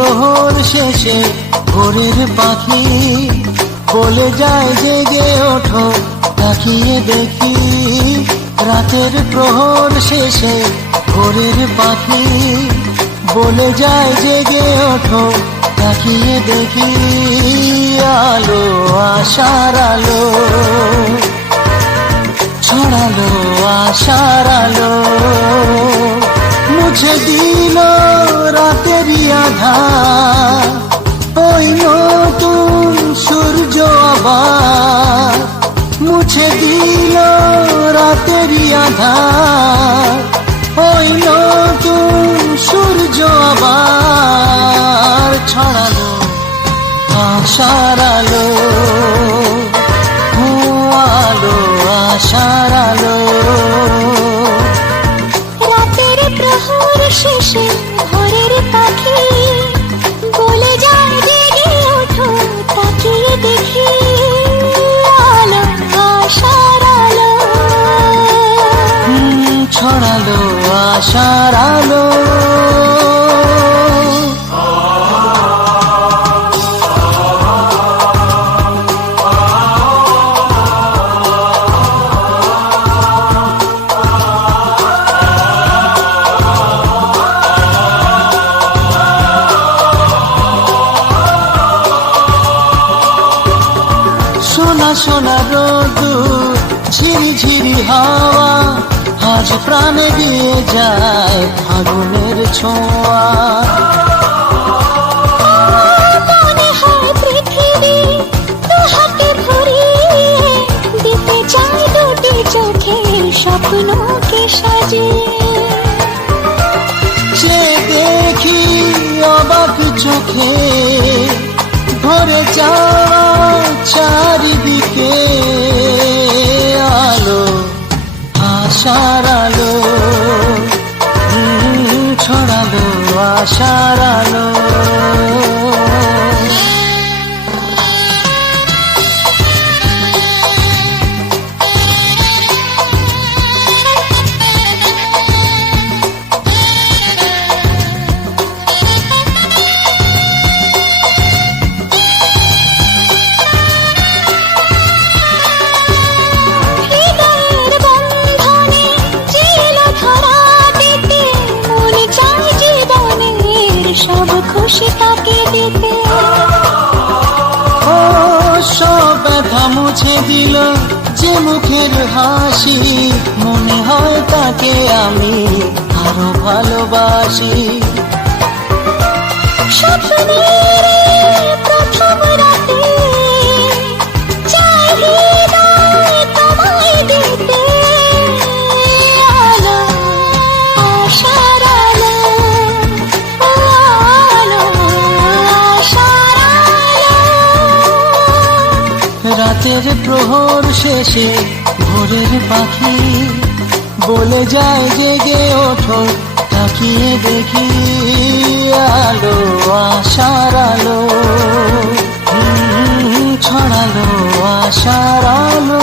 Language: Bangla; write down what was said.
প্রহর শেষে ভোরের পাখি বলে যায় জেগে ওঠো, তাকিয়ে দেখি। রাতের প্রহর শেষে ভোরের পাখি বলে যায় জেগে ওঠো, তাকিয়ে দেখি। আলো আশার আলো ছড়ালো, আশার আলো মুছে দিল রাতেরই আধার। ওই নতুন সূর্য আবার মুছে দিল রাতেরই আধার। ওই নতুন সূর্য আবার ছড়ালো আশার আলো, আলো আশার আলো। রাতের প্রহর শেষে ভোরের পাখি বলে যায় জেগে ওঠো, তাকিয়ে দেখি। আলো আশার আলো ছড়ালো আশার আলো। সোনা সোনা রোদুর ঝিরি ঝিরি হাওয়া আজ প্রাণে দিয়ে যায় ফাগুনের ছোঁয়া। মনে হয় পৃথিবী দু হাতে ভরিয়ে দিতে চাই দুটি চোখে স্বপ্নকে সাজিয়ে। যে দেখি অবাক চোখে ভরে যাওয়া চারিদিকে। আলো আশার আলো ছড়ালো আশার আলো। হৃদয়ের বন্ধনে চিল ধরা দিতে, মনে চায় জীবনের সব খুশি তাকে দিতে। ও সব ব্যথা মুছে দিল যে মুখের হাসি, মনে হয় তাকে আমি আরো ভালোবাসি। স্বপ্নের প্রথম রাতে চাই হৃদয় তোমায় দিতে। আলো আশার আলো, আলো আশার আলো। রাতের প্রহর শেষে ভোরের পাখি বলে যায় জেগে ওঠো, তাকিয়ে দেখি। আলো আশার আলো ছড়ালো আশার আলো।